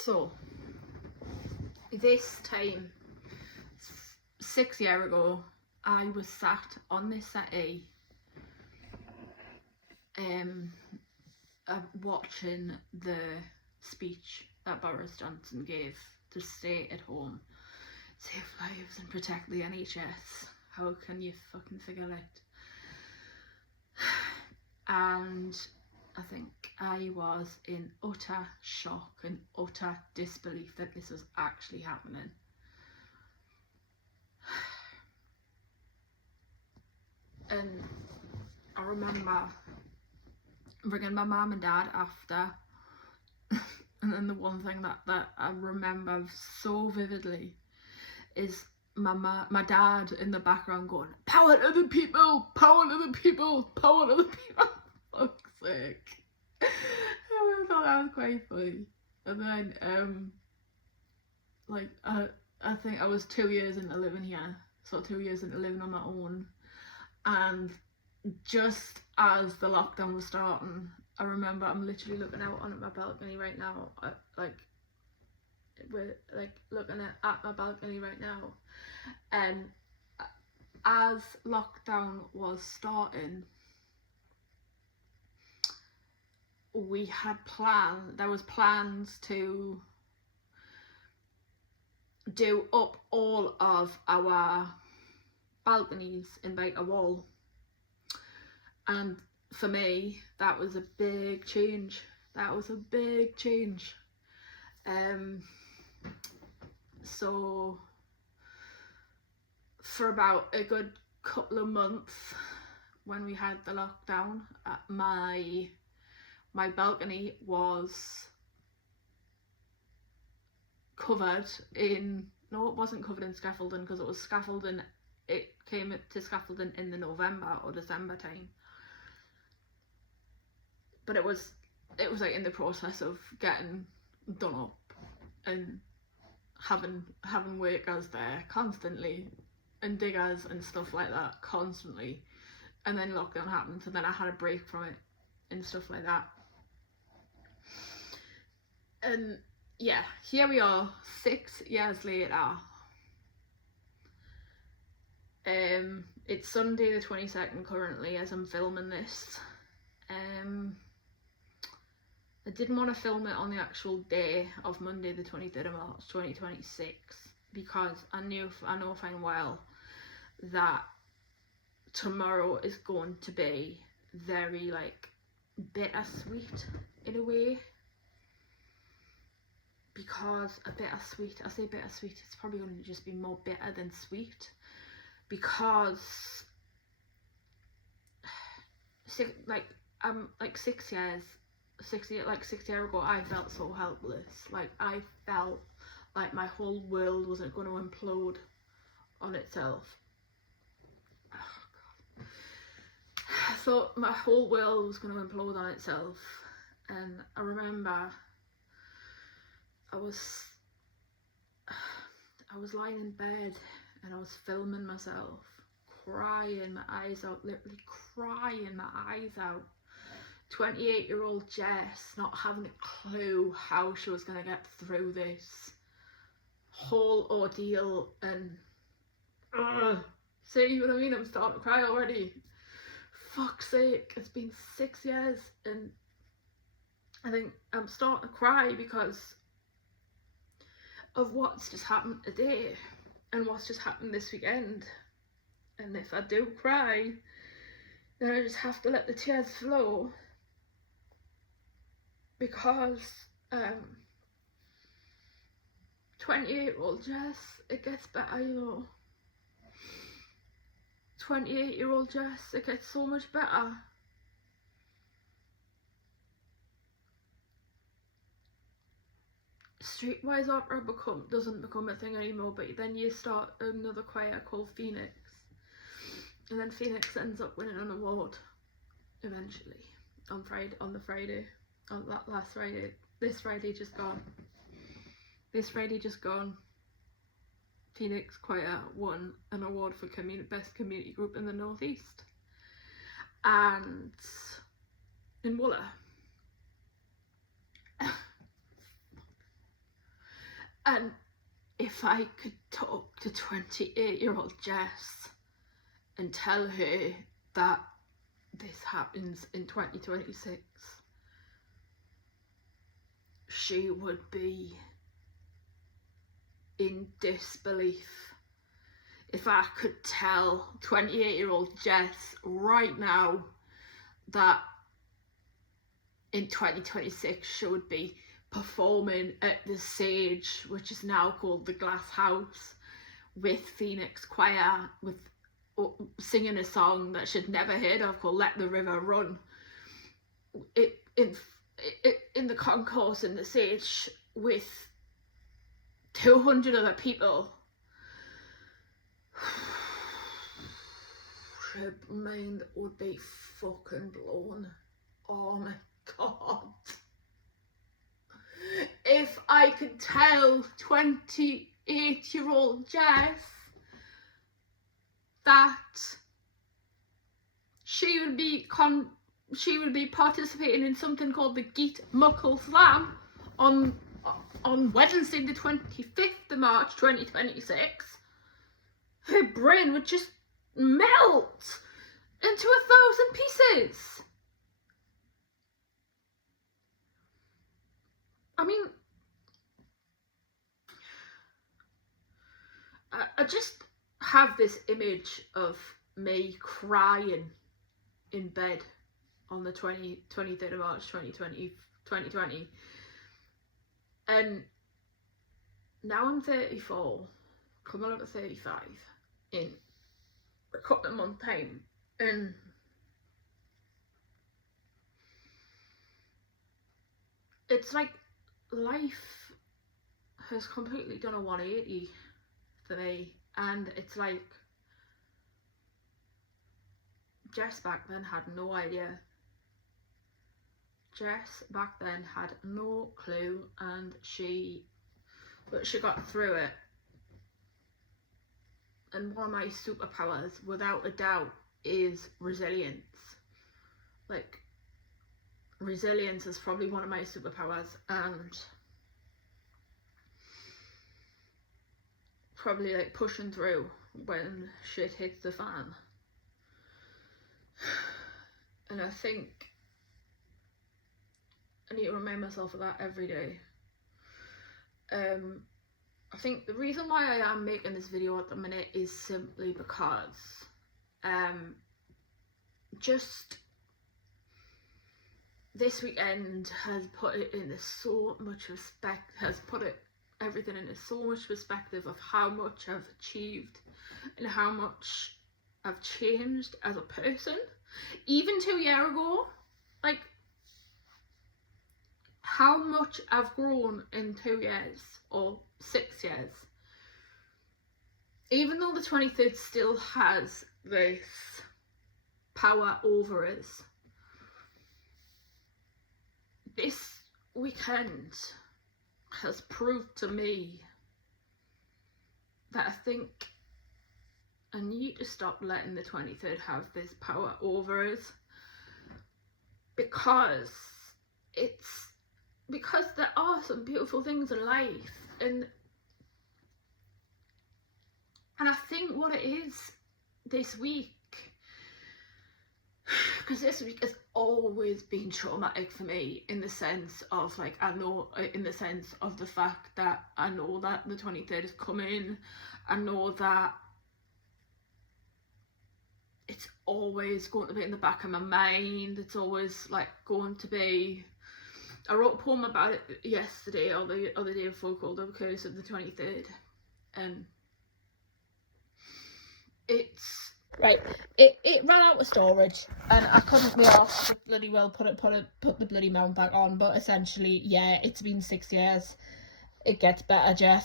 So, this time, 6 years ago, I was sat on this settee watching the speech that Boris Johnson gave to stay at home, save lives and protect the NHS. How can you fucking forget it? And I think I was in utter shock and utter disbelief that this was actually happening. And I remember ringing my mum and dad after, and then the one thing that I remember so vividly is my dad in the background going, "Power to the people, power to the people, power to the people." Fuck's sake. I thought that was quite funny. And then I think I was 2 years into living here, so 2 years into living on my own, and just as the lockdown was starting, I remember I'm literally looking out on my balcony right now, we're like looking at my balcony right now, and as lockdown was starting, there was plans to do up all of our balconies in like a wall, and for me that was a big change. So for about a good couple of months when we had the lockdown, my balcony was covered in, no, it wasn't covered in scaffolding, because it was scaffolding, it came to scaffolding in the November or December time, but it was like in the process of getting done up and having workers there constantly and diggers and stuff like that constantly, and then lockdown happened, so then I had a break from it and stuff like that. And yeah, here we are 6 years later. It's Sunday the 22nd currently as I'm filming this. I didn't want to film it on the actual day of Monday the 23rd of March 2026 because I know fine well that tomorrow is going to be very like bittersweet in a way, because I say bittersweet, it's probably going to just be more bitter than sweet, because 6 years ago I felt so helpless. Like I felt like my whole world wasn't going to implode on itself. Oh God. I thought my whole world was going to implode on itself, and I remember I was lying in bed and I was filming myself crying my eyes out, literally crying my eyes out. 28-year-old Jess not having a clue how she was going to get through this whole ordeal, and see what I mean? I'm starting to cry already. Fuck's sake, it's been 6 years and I think I'm starting to cry because of what's just happened today and what's just happened this weekend. And if I do cry, then I just have to let the tears flow, because 28-year-old Jess, it gets better, you know. 28-year-old Jess, it gets so much better. Streetwise opera doesn't become a thing anymore, but then you start another choir called Phoenix, and then Phoenix ends up winning an award eventually on last Friday. This Friday just gone. Phoenix Choir won an award for best community group in the Northeast, and in Wooler. And if I could talk to 28-year-old Jess and tell her that this happens in 2026, she would be in disbelief. If I could tell 28-year-old Jess right now that in 2026 she would be performing at the Sage, which is now called the Glass House, with Phoenix Choir, with singing a song that she'd never heard of called Let the River Run, in the concourse in the Sage with 200 other people. Her mind would be fucking blown. Oh my god. If I could tell 28-year-old Jess that she would be participating in something called the Geet Muckle Slam on Wednesday the 25th of March 2026, her brain would just melt into 1,000 pieces. I mean, I just have this image of me crying in bed on the 23rd of March 2020, and now I'm 34, coming up to 35 in a couple of months time, and it's like life has completely done a 180 for me. And it's like, Jess back then had no idea. Jess back then had no clue, and but she got through it. And one of my superpowers, without a doubt, is resilience. Like, resilience is probably one of my superpowers, and probably like pushing through when shit hits the fan. And I think I need to remind myself of that every day. I think the reason why I am making this video at the minute is simply because just this weekend has put it into so much respect, has put everything into so much perspective of how much I've achieved and how much I've changed as a person. Even 2 years ago, like, how much I've grown in 2 years or 6 years. Even though the 23rd still has this power over us, this weekend has proved to me that I think I need to stop letting the 23rd have this power over us, because there are some beautiful things in life, and I think what it is this week, because this week has always been traumatic for me, in the sense of, like, in the sense of the fact that I know that the 23rd is coming. I know that it's always going to be in the back of my mind. It's always like going to be. I wrote a poem about it yesterday or the other day before, called The Curse of the 23rd. It's right. It ran out of storage, and I couldn't be asked to bloody well put the bloody mount back on. But essentially, yeah, it's been 6 years. It gets better, Jess.